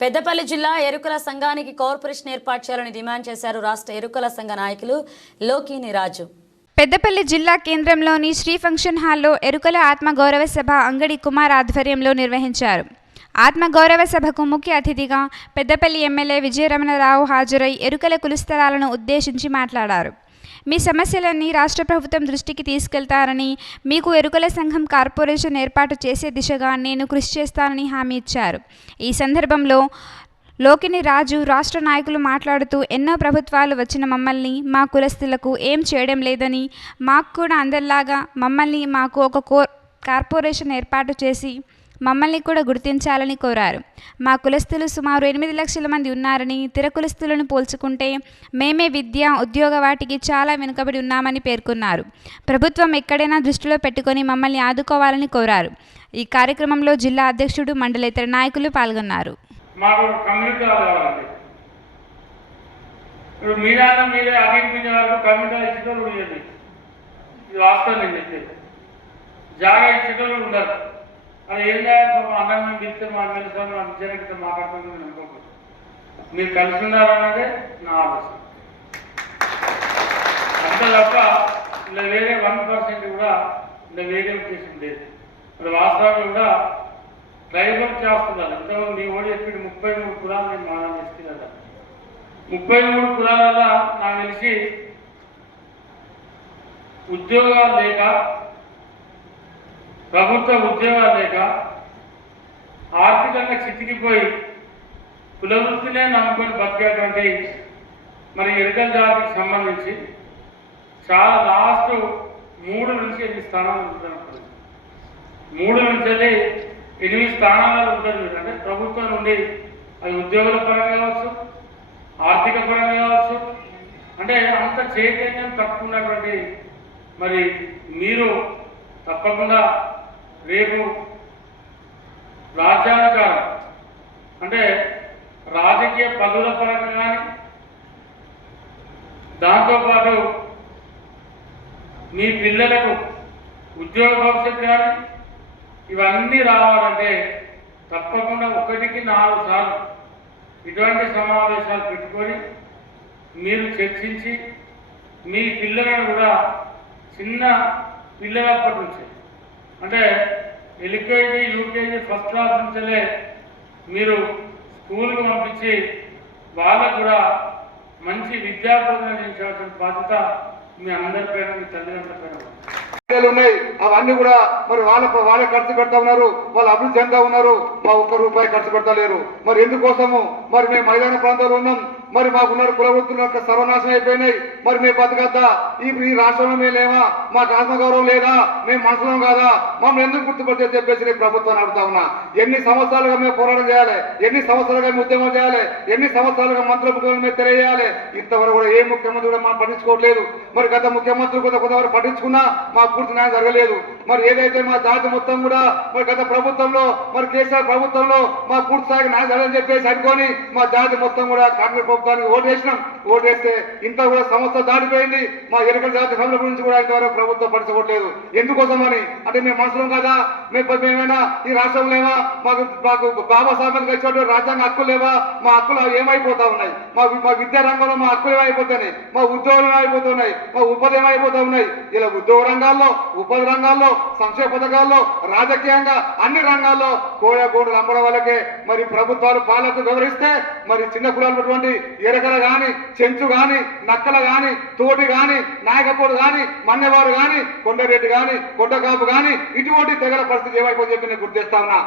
పెద్దపల్లి జిల్లా ఎరుకల సంఘానికి కార్పొరేషన్ ఏర్పాటు చేయాలని డిమాండ్ చేశారు రాష్ట్ర ఎరుకల సంఘ నాయకులు లోకిని రాజు. పెద్దపల్లి జిల్లా కేంద్రంలోని శ్రీ ఫంక్షన్ హాల్లో ఎరుకల ఆత్మగౌరవ సభ అంగడి కుమార్ ఆధ్వర్యంలో నిర్వహించారు. ఆత్మగౌరవ సభకు ముఖ్య అతిథిగా పెద్దపల్లి ఎమ్మెల్యే విజయరమణరావు హాజరై ఎరుకల కులుస్తరాలను ఉద్దేశించి మాట్లాడారు. మీ సమస్యలన్నీ రాష్ట్ర ప్రభుత్వం దృష్టికి తీసుకెళ్తారని మీకు ఎరుకల సంఘం కార్పొరేషన్ ఏర్పాటు చేసే దిశగా నేను కృషి చేస్తానని హామీ ఇచ్చారు. ఈ సందర్భంలో లోకిని రాజు రాష్ట్ర నాయకులు మాట్లాడుతూ ఎన్నో ప్రభుత్వాలు వచ్చిన మమ్మల్ని మా కులస్తులకు ఏం చేయడం లేదని మాకు కూడా అందరిలాగా మమ్మల్ని మాకు ఒక కో కార్పొరేషన్ ఏర్పాటు చేసి మమ్మల్ని కూడా గుర్తించాలని కోరారు. మా కులస్తులు సుమారు ఎనిమిది లక్షల మంది ఉన్నారని ఇతర కులస్తులను పోల్చుకుంటే మేమే విద్య ఉద్యోగ వాటికి చాలా వెనుకబడి ఉన్నామని పేర్కొన్నారు. ప్రభుత్వం ఎక్కడైనా దృష్టిలో పెట్టుకొని మమ్మల్ని ఆదుకోవాలని కోరారు. ఈ కార్యక్రమంలో జిల్లా అధ్యక్షుడు మండలేతర నాయకులు పాల్గొన్నారు. మీరాన్న మీరే వరకు ఇచ్చేటోళ్ళు ఇది వాస్తవం నేను చెప్పేది. జాగా ఇచ్చేటోళ్ళు ఉండరు. అది ఏందా అన్నం మేము పిలిస్తే మా అన్న సార్ మా విజయనగర్ మాట్లాడుతుంది నేను అనుకోకూడదు మీరు కలిసి ఉన్నారన్నదే నా ఆలోచన. అంతే తప్ప ఇలా వేరే వన్ పర్సెంట్ కూడా ఇలా వేరే ఉద్దేశం లేదు. మరి వాస్తవంగా కూడా ట్రైబల్ క్యాస్ట్ ఉండాలి. ఇంతకుముందు మీ ఓడి చెప్పి ముప్పై మూడు కులాలు నేను మానం తీసుకెళ్ళాను ముప్పై మూడు కులాలలో నాకు తెలిసి ఉద్యోగాలు లేక ప్రభుత్వ ఉద్యోగాలు లేక ఆర్థికంగా చితికిపోయి కులవృత్తినే నమ్ముకొని బతికేటువంటి మరి ఎరుకల జాతికి సంబంధించి చాలా లాస్ట్ మూడు నుంచి ఎనిమిది స్థానాలు ఉంటారు మూడు నుంచి వెళ్ళి ఎనిమిది స్థానాలలో ఉంటుంది అంటే ప్రభుత్వం నుండి అది ఉద్యోగుల పరంగా కావచ్చు ఆర్థిక పరంగా కావచ్చు అంటే అంత చైతన్యం తక్కువ ఉన్నటువంటి మరి మీరు తప్పకుండా రేపు రాజ్యాంగకారం అంటే రాజకీయ పదవుల పరంగా కానీ దాంతోపాటు మీ పిల్లలకు ఉద్యోగ భవిష్యత్తు కానీ ఇవన్నీ రావాలంటే తప్పకుండా ఒకటికి నాలుగు సార్లు ఇటువంటి సమావేశాలు పెట్టుకొని మీరు చర్చించి మీ పిల్లలను కూడా చిన్న పిల్లలప్పటి నుంచి అంటే ఎల్కేజీ యూకేజీ ఫస్ట్ క్లాస్ నుంచే మీరు స్కూల్కి పంపించి వాళ్ళకు కూడా మంచి విద్యాబోధన చేయాల్సిన బాధ్యత మీ అందరి పైన మీ తల్లిదండ్రుల పైన ఉన్నాయి. అవన్నీ కూడా మరి వాళ్ళ వాళ్ళే ఖర్చు పెడతా ఉన్నారు. వాళ్ళు అభివృద్ధి ఎంత ఉన్నారు. మా ఒక్క రూపాయి ఖర్చు పెడతలేరు. మరి ఎందుకోసము? మరి మేము మైదాన ప్రాంతంలో ఉన్నాం. మరి మాకున్నారు కులవృత్తులు యొక్క సర్వనాశనం అయిపోయినాయి. మరి మేము బతకద్దా? ఈ ఈ రాష్ట్రంలో మేము లేవా? మాకు ఆత్మగౌరవం లేదా? మేము మనసులో కాదా? మమ్మల్ని ఎందుకు గుర్తుపడితే చెప్పేసి నేను ప్రభుత్వాన్ని అడుగుతా ఉన్నా. ఎన్ని సంవత్సరాలుగా మేము పోరాటం చేయాలి? ఎన్ని సంవత్సరాలుగా మేము ఉద్యమం చేయాలి? ఎన్ని సంవత్సరాలుగా మంత్రులకు మేము తెలియజేయాలి? ఇంతవరకు కూడా ఏ ముఖ్యమంత్రి కూడా మనం పట్టించుకోవట్లేదు. మరి గత ముఖ్యమంత్రి కూడా కొంతవరకు పట్టించుకున్నా మాకు పూర్తి న్యాయం జరగలేదు. మరి ఏదైతే మా జాతి మొత్తం కూడా మరి గత ప్రభుత్వంలో మరి కేసీఆర్ ప్రభుత్వంలో మా పూర్తి స్థాయికి న్యాయం జరగదని చెప్పేసి అనుకొని మా జాతి మొత్తం కూడా కాంగ్రెస్ ప్రభుత్వానికి ఓటేసినాం ఓటేస్తే ఇంత కూడా సంవత్సరం దాటిపోయింది. మా ఎన్నికల జాతి సభల గురించి కూడా ఇంతవరకు ప్రభుత్వం పట్టించుకోవట్లేదు. ఎందుకోసమని? అంటే మేము మనుషులం కదా. మేము మేమైనా? ఈ రాష్ట్రం లేవా? మాకు మాకు బాబాసాహెబ్ అంబేద్కర్ రాజ్యాంగ హక్కులు లేవా? మా హక్కులు ఏమైపోతా ఉన్నాయి? మా మా విద్యా రంగంలో మా హక్కులు ఏమైపోతున్నాయి? మా ఉద్యోగం ఏమైపోతున్నాయి? మా ఉపాధి ఏమైపోతా ఉన్నాయి? ఇలా ఉద్యోగ రంగాల్లో ఉపాధి రంగాల్లో సంక్షేమ పథకాల్లో రాజకీయంగా అన్ని రంగాల్లో కోడ గోడలు అమ్మడం వల్లకే మరి ప్రభుత్వాలు పాలకు వివరిస్తే మరి చిన్న కులాలు ఎరకల గాని చెంచు గాని నక్కల గాని తోటి గాని నాయకపోడు గాని మన్నెవారు గాని కొండరెడ్డి గాని కొండకాపు గాని ఇటువంటి తెగల పరిస్థితి ఏమైపోతుందో చెప్పి నేను గుర్తిస్తా ఉన్నా.